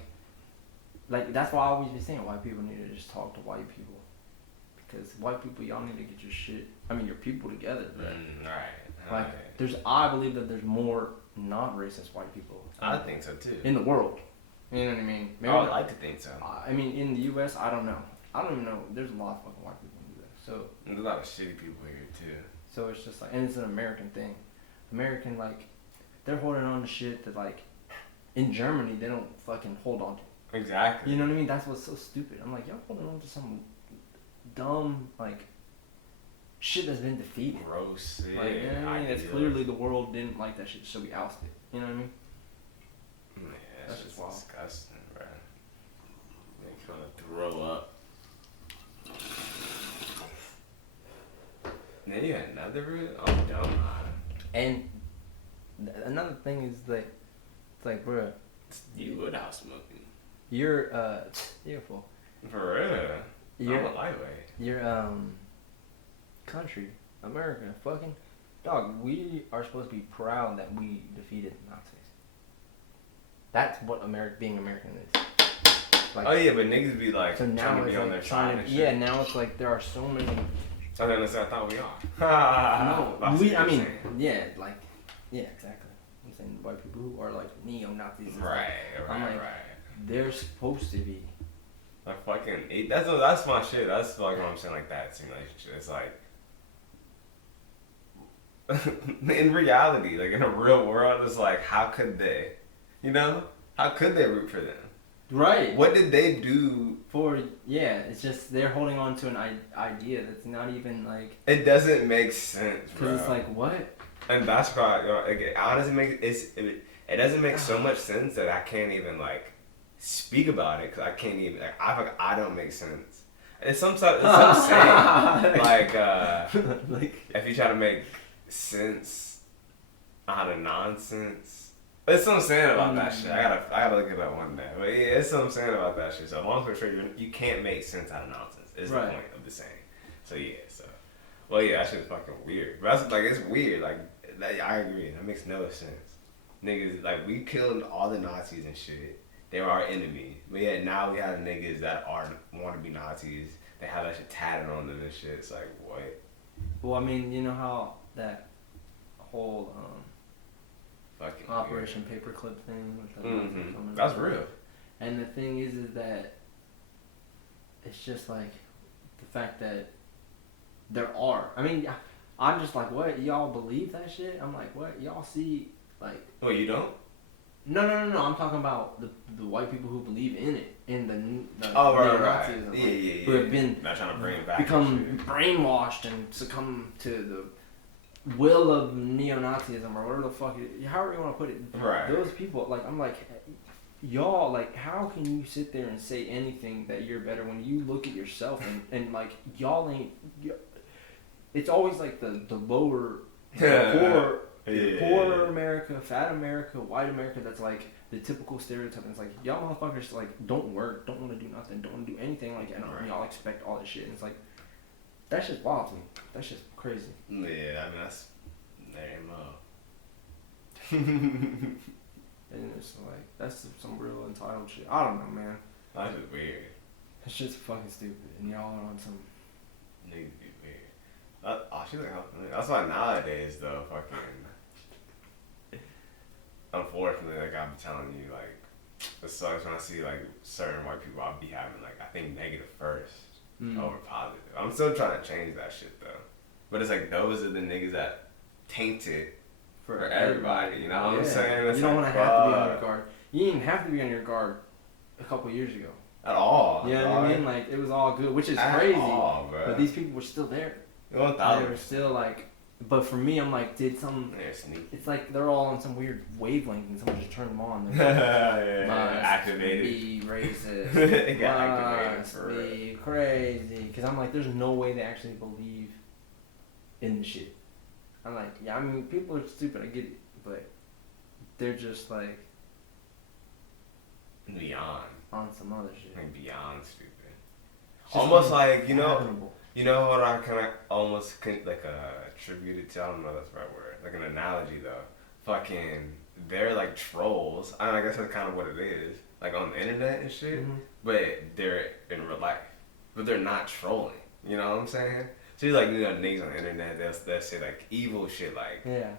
that's why I always be saying white people need to just talk to white people. because white people, y'all need to get your shit. I mean, your people together, bro. Right. Like, I believe that there's more not racist white people. I think so too. In the world. You know what I mean? I would like to think so. I mean, in the U.S., I don't know. I don't even know. There's a lot of fucking white people in the U.S. So there's a lot of shitty people here too. So it's just like, and it's an American thing. American, like, they're holding on to shit that, like, in Germany, they don't fucking hold on to. Exactly. You know what I mean? That's what's so stupid. I'm like, y'all holding on to some dumb, like, shit that's been defeated. Gross. Yeah. Like, you know what I mean? It's clearly the world didn't like that shit, so we ousted it. You know what I mean? Yeah, that's just wild. Disgusting, bro. Makes me want to throw up. Then you had another root? Oh, dumb. And another thing is that, it's like, bro, You woodhouse smoking. you're, beautiful. For real? You're, I'm a lightweight. your, country, America, fucking, dog, we are supposed to be proud that we defeated the Nazis. That's what being American is. Like, Oh yeah, but niggas be like so now trying to be it's on like their side and shit. yeah, now it's like there are so many. I thought we are. No, That's what I you're mean, saying. yeah, exactly. I'm saying white people who are like neo-Nazis. Right, I'm like, they're supposed to be. Like fucking, that's my shit. That's like what I'm saying. Like that simulation shit. It's like, in reality, like in a real world, it's like, how could they? You know, how could they root for them? Right. What did they do? It's just they're holding on to an idea that's not even like. It doesn't make sense, bro. Because it's like, what? And that's why, it honestly it doesn't make so much sense that I can't even like speak about it because I can't even I don't make sense. It's some saying like Like, if you try to make sense out of nonsense. It's something saying about that shit. I gotta look it up one day. But yeah, it's something saying about that shit. So long story short, you can't make sense out of nonsense. Is the point of the saying. So yeah, well yeah, that shit's fucking weird. But that's like, it's weird. Like I agree. That makes no sense. Niggas, like, we killed all the Nazis and shit. They were our enemy. But yet now we have niggas that want to be Nazis. They have that shit tatted on them and shit. It's like, what? well, I mean, you know how that whole Fucking Operation Paperclip thing with the That's real. And the thing is that it's just like the fact that there are. I mean, I'm just like, what? Y'all believe that shit? I'm like, what? Y'all see, like... Oh, you don't? No. I'm talking about the white people who believe in it. In the right. Nazism, Yeah. Who have been... Not trying to bring it back. Become brainwashed and succumb to the will of neo-Nazism or whatever the fuck, however you want to put it. Right. Those people, like, I'm like... Y'all, like, how can you sit there and say anything that you're better when you look at yourself and like, y'all ain't... It's always like the lower, poor, poor America, fat America, white America. That's like the typical stereotype. And it's like, y'all motherfuckers like don't work, don't want to do nothing, don't want to do anything like, and y'all expect all this shit. And it's like, that's just wild to me. That's just crazy. Yeah, I mean that's their MO. And it's like, that's some real entitled shit. I don't know, man. That's just weird. It's just fucking stupid, and y'all are on some. Niggas be weird. She's like, that's why nowadays though, fucking. Unfortunately, like I've been telling you, like, it sucks when I see like certain white people. I'll be having like, I think negative first over positive. I'm still trying to change that shit though, but it's like those are the niggas that taint it for everybody. You know what I'm saying? It's you don't like, want to have to be on your guard. You didn't have to be on your guard a couple years ago. At all. You know what I mean? Like, it was all good, which is crazy. All, bro. But these people were still there. They were still like, but for me, I'm like, They're sneaky. it's like they're all on some weird wavelength and someone just turned them on. Activated. Be racist. It got activated for be crazy. Because I'm like, there's no way they actually believe in the shit. I'm like, yeah, I mean, people are stupid, I get it. But they're just like, beyond. On some other shit. Like beyond stupid. Almost like, you know what I kind of almost attribute it to? I don't know if that's the right word. Like an analogy though. Fucking, they're like trolls. I guess that's kind of what it is. Like on the internet and shit. Mm-hmm. But they're in real life. But they're not trolling. You know what I'm saying? So you like, you know, niggas on the internet, they'll say like evil shit like, Yeah.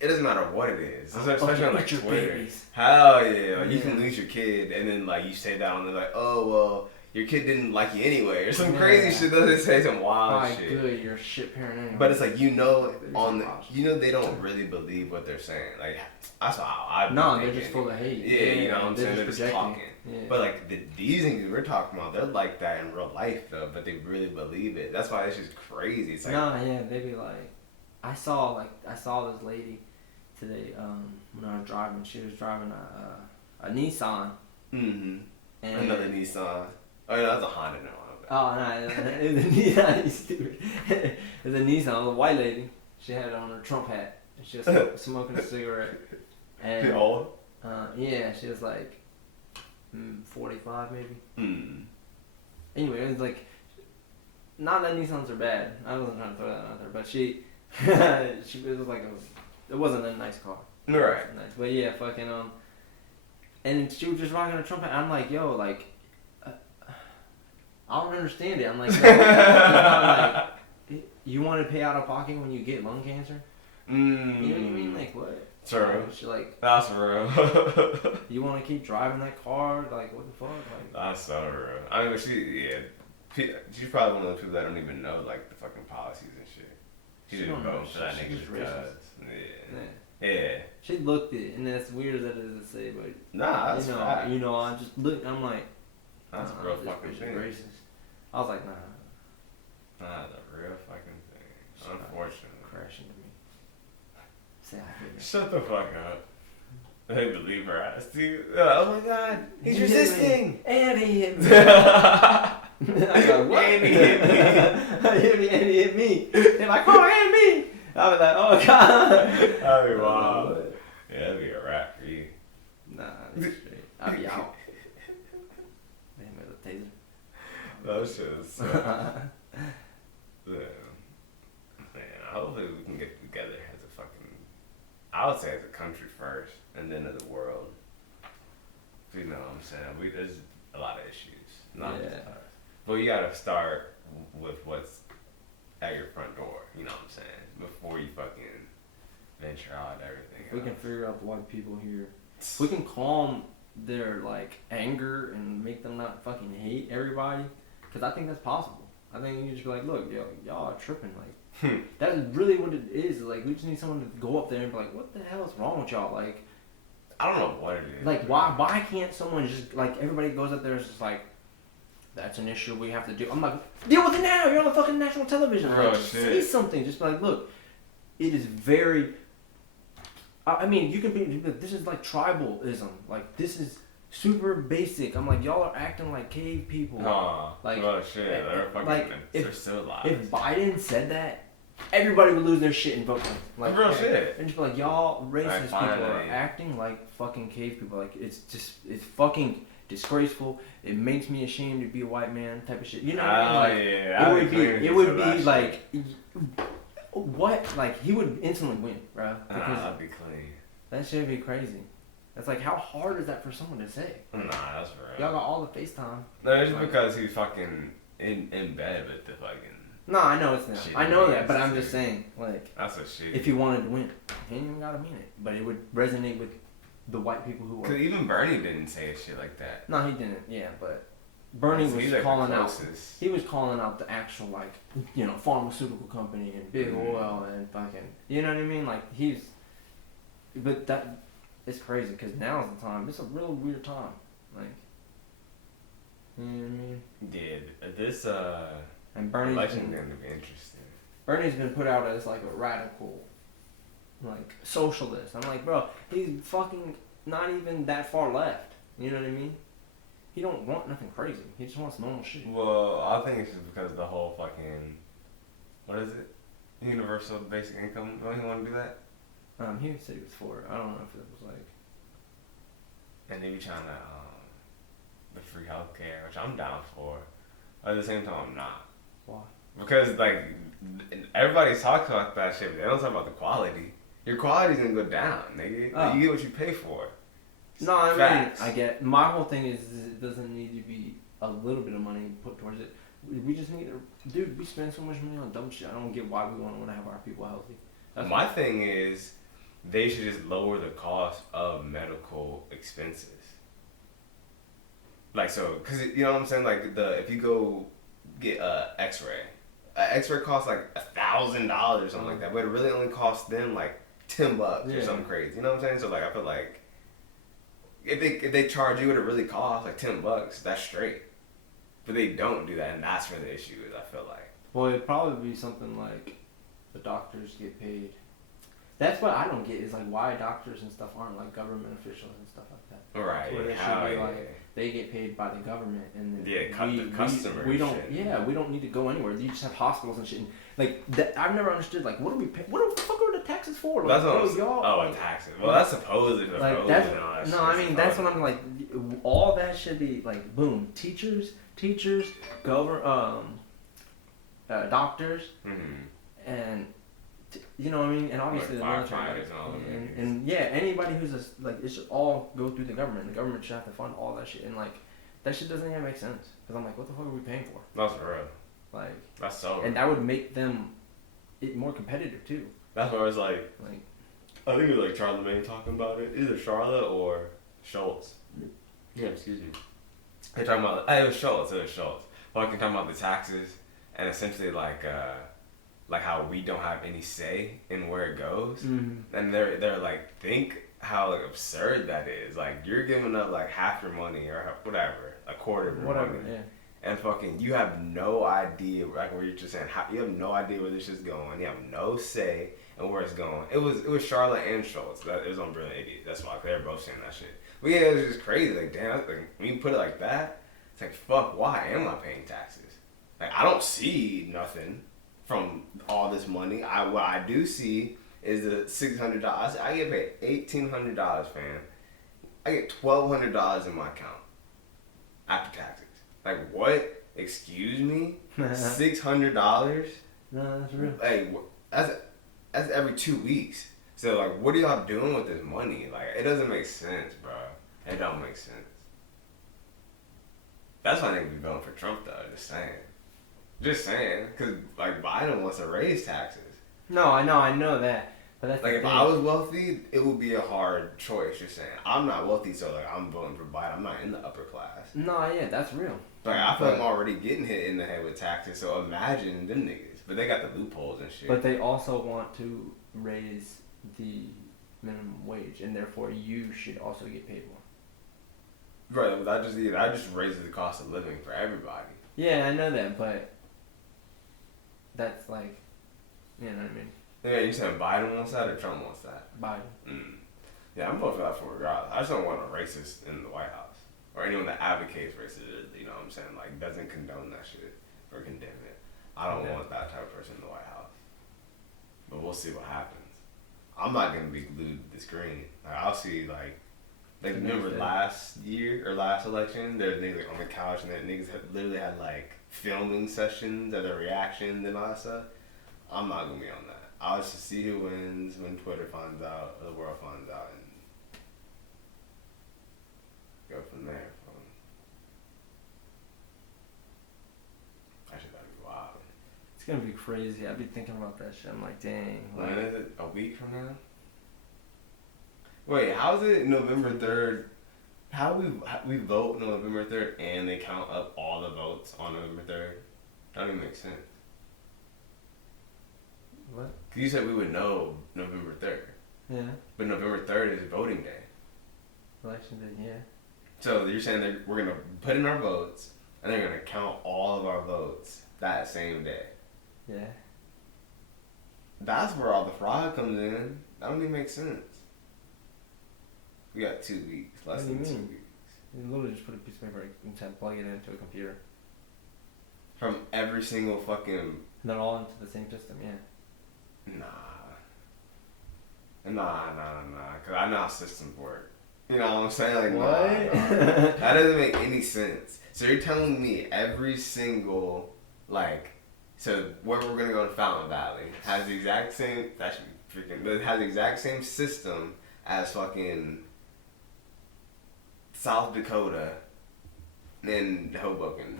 it doesn't matter what it is, I'll especially fucking on like eat your Twitter. babies. Hell yeah, like, you Yeah. can lose your kid, and then like you say that, and they're like, oh well, your kid didn't like you anyway, or some crazy shit. Doesn't say some wild Alright, shit. good, you're a shit parent anyway. But it's like, you know, Like, you know they don't really believe what they're saying. Like that's how I. No, they're just full of hate. Yeah, you know what I'm saying. They're just talking. Yeah. But like these things we're talking about, they're like that in real life though. But they really believe it. That's why it's just crazy. It's like, no, yeah, they be like, I saw this lady today when I was driving. She was driving a Nissan. mm-hmm. And Another Nissan. Oh yeah, that's a Honda now. Oh no, it was a Nissan. You stupid. It was a Nissan. It was a white lady. She had on her Trump hat. And she was smoking a cigarette. And old? yeah, she was like 45 maybe. Hmm. Anyway, it was like, not that Nissans are bad. I wasn't trying to throw that out there, but she it was like it wasn't a nice car. Right. It wasn't nice, but yeah, fucking and she was just rocking a Trump hat. I'm like, yo, like, I don't understand it. I'm like, like, you want to pay out of pocket when you get lung cancer? Mm. You know what I mean? Like, what? True. She like, That's real. you want to keep driving that car? Like, what the fuck? Like, That's so real. I mean, she's probably one of those people that don't even know like the fucking policies and shit. She She didn't don't know vote for that shit. nigga's She's racist. guts. yeah. Yeah. She looked it, and as weird as that is to say, but Nah, that's fact. you know, I just look. I'm like, That's a nah, real this fucking bitch is thing. racist. I was like, nah, That's a real fucking thing. Shut up. Unfortunately. crash into me. Say I hate her. Shut the fuck up. They believe her ass, dude. Oh my god, he's He hit resisting. me. And he hit me. That'd I go, what? And he hit me. hit me, and he hit me. They're like, oh, and me. I was like, oh god. be wild. Yeah, that'd be a wrap for you. Nah, that's straight. I'll be out. Man, with a taser. That shit is so. Yeah. Man, hopefully we can get together as a fucking. I would say as a country first, and then as a world. You know what I'm saying? There's a lot of issues. Not just us. But you gotta start with what's at your front door. You know what I'm saying? Before you fucking venture out and everything. If we can figure out the white people here. If we can calm their like anger and make them not fucking hate everybody, because I think that's possible. I think you just be like, look, yo, y'all are tripping. Like, that is really what it is. Like, we just need someone to go up there and be like, what the hell is wrong with y'all? Like, I don't know what it is. like why can't someone just like everybody goes up there and is just like, that's an issue we have to do. I'm like, deal with it now. You're on the fucking national television. Oh, Like, just shit. say something. Just be like, look, it is very. I mean, you can be. This is like tribalism. Like, this is super basic. I'm like, y'all are acting like cave people. Like, oh shit, they're fucking. like, they're still alive. If Biden said that, everybody would lose their shit and vote for him. Like, Real shit. And just be like, y'all racist people are finally. acting like fucking cave people. Like, it's fucking disgraceful. It makes me ashamed to be a white man type of shit. You know what I mean? Like, yeah. it would be like, what? Like, he would instantly win, bro. Because that'd be clean. that shit would be crazy. That's like, how hard is that for someone to say? Nah, that's right. Y'all got all the FaceTime. No, it's because he's fucking in bed with the fucking. No, I know it's not. Shit, I know that, yes, but I'm dude. just saying, like, That's a shit. if he wanted to win, he ain't even gotta mean it. But it would resonate with the white people who Because are. even Bernie didn't say shit like that. No, he didn't. Yeah, but Bernie was He's like calling the out. closest. He was calling out the actual, like, you know, pharmaceutical company and big oil and fucking. You know what I mean? Like, he's. But that. It's crazy because now's the time. It's a real weird time. Like. You know what I mean? Did this And Bernie's election been, gonna be interesting? Bernie's been put out as like a radical, like, socialist. I'm like, bro, he's fucking not even that far left. You know what I mean? He don't want nothing crazy. He just wants normal shit. Well, I think it's just because the whole fucking what is it? Universal basic income. Don't he want to do that? He said he was for it. I don't know if it was like. And they be trying to the free healthcare, which I'm down for. But at the same time, I'm not. Why? Because like everybody talks about that shit, but they don't talk about the quality. Your quality's gonna go down, nigga. Oh. You get what you pay for. No, I mean, Facts. I get. My whole thing is it doesn't need to be a little bit of money put towards it. We just need to, dude. We spend so much money on dumb shit. I don't get why we want to have our people healthy. My thing is, they should just lower the cost of medical expenses. Like, so, cause you know what I'm saying? Like, if you go get a X-ray costs like $1,000 or something like that, but it really only costs them like $10 or something crazy. You know what I'm saying? So like, I feel like if they charge you what it really costs, like $10, that's straight. But they don't do that, and that's where the issue is. I feel like. Well, it'd probably be something like the doctors get paid. That's what I don't get is like why doctors and stuff aren't like government officials and stuff like that. Right. Where it should be like they get paid by the government and then the customer. We don't. Shit. Yeah, we don't need to go anywhere. You just have hospitals and shit. And like that, I've never understood. Like, what do we pay? What the fuck are the taxes for? Like, That's what y'all. Oh, taxes. Well, that's supposedly like that's no. I mean, that's what I'm like. All that should be like boom. Teachers, doctors, and. You know what I mean? And obviously the military. And yeah, anybody who's like, it should all go through the government. The government should have to fund all that shit. And like, that shit doesn't even make sense. Because I'm like, what the fuck are we paying for? That's real. Like, that's so real. And that would make them more competitive too. That's what I was like, I think it was like Charlemagne talking about it. Either Charlotte or Schultz. Yeah, excuse me. They're talking about, it was Schultz. Fucking talking about the taxes and essentially like how we don't have any say in where it goes, and they're like, think how like absurd that is. Like, you're giving up like half your money or whatever, a quarter of your money, and fucking you have no idea, like what you're just saying, you have no idea where this shit's going. You have no say in where it's going. It was Charlotte and Schultz. It was on Brilliant Idiot. That's why they were both saying that shit. But yeah, it was just crazy. Like, damn, like, when you put it like that, it's like, fuck, why am I paying taxes? Like, I don't see nothing from all this money. What I do see is the $600. I get paid $1,800, fam. I get $1,200 in my account after taxes. Like, what? Excuse me? $600? No, that's real. Like, that's every 2 weeks. So like, what are y'all doing with this money? Like, it doesn't make sense, bro. It don't make sense. That's why I think we're voting for Trump, though. Just saying, because like Biden wants to raise taxes. No, I know that. But that's like, if I was wealthy, it would be a hard choice. Just saying, I'm not wealthy, so like I'm voting for Biden. I'm not in the upper class. No, yeah, that's real. Like, I feel like I'm already getting hit in the head with taxes. So imagine them niggas. But they got the loopholes and shit. But they also want to raise the minimum wage, and therefore you should also get paid more. Right, that just raises the cost of living for everybody. Yeah, I know that, but that's like, you know what I mean? Yeah, you saying Biden wants that or Trump wants that? Biden. Yeah, I'm voting for that for regardless. I just don't want a racist in the White House. Or anyone that advocates racism, you know what I'm saying? Like, doesn't condone that shit or condemn it. I don't want that type of person in the White House. But we'll see what happens. I'm not going to be glued to the screen. Like, I'll see, like remember last year or last election, there was niggas like on the couch and that niggas literally had like filming sessions of their reactions and all that stuff. I'm not going to be on that. I'll just see who wins when Twitter finds out, or the world finds out, and go from there. That shit gotta be wild. It's gonna be crazy. I've been thinking about that shit. I'm like, dang. When is it? A week from now? Wait, how's it November 3rd? How we vote November 3rd and they count up all the votes on November 3rd? That don't even make sense. What? Cause you said we would know November 3rd. Yeah. But November 3rd is voting day. Election day, yeah. So you're saying that we're gonna put in our votes and they're gonna count all of our votes that same day. Yeah. That's where all the fraud comes in. That don't even make sense. We got 2 weeks, less than 2 weeks. You literally just put a piece of paper and plug it into a computer. From every single fucking... And they're all into the same system, yeah. Nah, because I know how systems work. You know what I'm saying? Like, what? Nah. That doesn't make any sense. So you're telling me every single, like, so where we're gonna go in Fountain Valley has the exact same, that should be freaking, but it has the exact same system as fucking South Dakota and Hoboken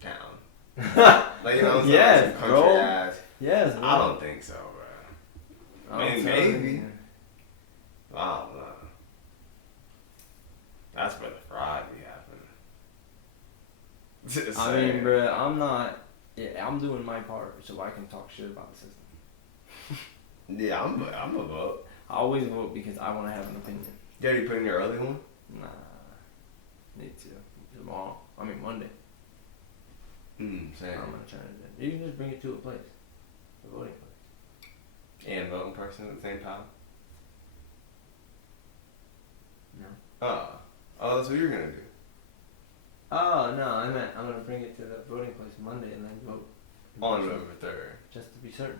town. Like, you know what I'm saying? Yes, Like some country bro. ass. Yes, bro. I don't think so, bro. I don't Maybe. know. I don't know. That's where the fraud be happening. Just I mean, saying. bro, I'm not. Yeah, I'm doing my part so I can talk shit about the system. Yeah, I'm a vote. I always vote because I want to have an opinion. You already put in your early one? Nah, need to tomorrow. I mean Monday. Same. I'm gonna try to. You can just bring it to a place, a voting place. And vote in person at the same time? No. Oh, that's what you're gonna do. Oh no, I meant I'm gonna bring it to the voting place Monday and then vote. in On person, November 3rd. just to be certain.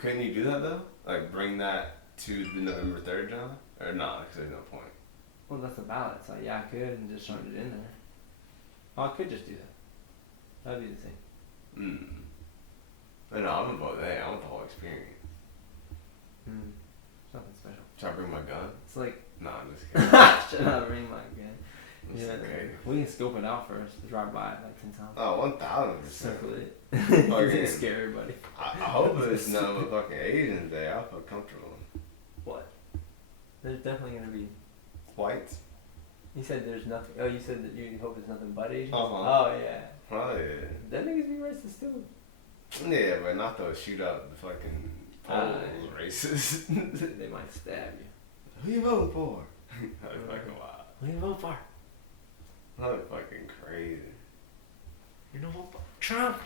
Couldn't you do that though? Like bring that to the November 3rd, John? Or not, because there's no point. Well, that's the ballot. So yeah, I could and just turn it in there. Oh, I could just do that. That'd be the thing. No, I'm gonna vote there. I want the whole experience. It's nothing special. Should I bring my gun? It's like Nah, I'm just kidding. should I bring my gun? It's Yeah, okay. we can scope it out first. Drive by it like 10 times. Oh, 1000%. Circle it. Okay. Scare everybody. I hope it's none of the fucking Asians there. I feel comfortable. What? There's definitely gonna be. Whites? You said there's nothing. Oh, you said that you hope it's nothing but Asians. Uh-huh. Oh yeah. Oh, yeah. That niggas be racist too. Yeah, but not those shoot up the fucking polls races. They might stab you. Who you voting for? That'd be fucking wild. Who you vote for? That'd be fucking crazy. You know vote for Trump.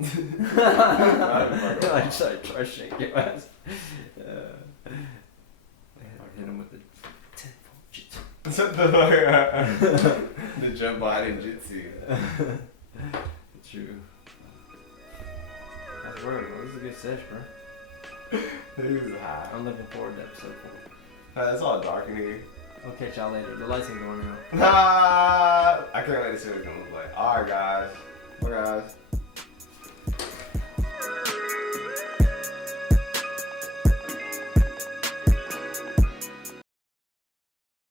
That'd be fucking I wild. just try to shake your ass. Hit him with the 10-fold jitsu. What the fuck? The jump body jitsu. True. That's word, bro. This is a good sesh, bro. Who's high? I'm looking forward to episode 4. It's all dark in here. I'll catch y'all later. The lights ain't going now. I can't wait to see what it's gonna look like. Alright, guys. Bye, guys.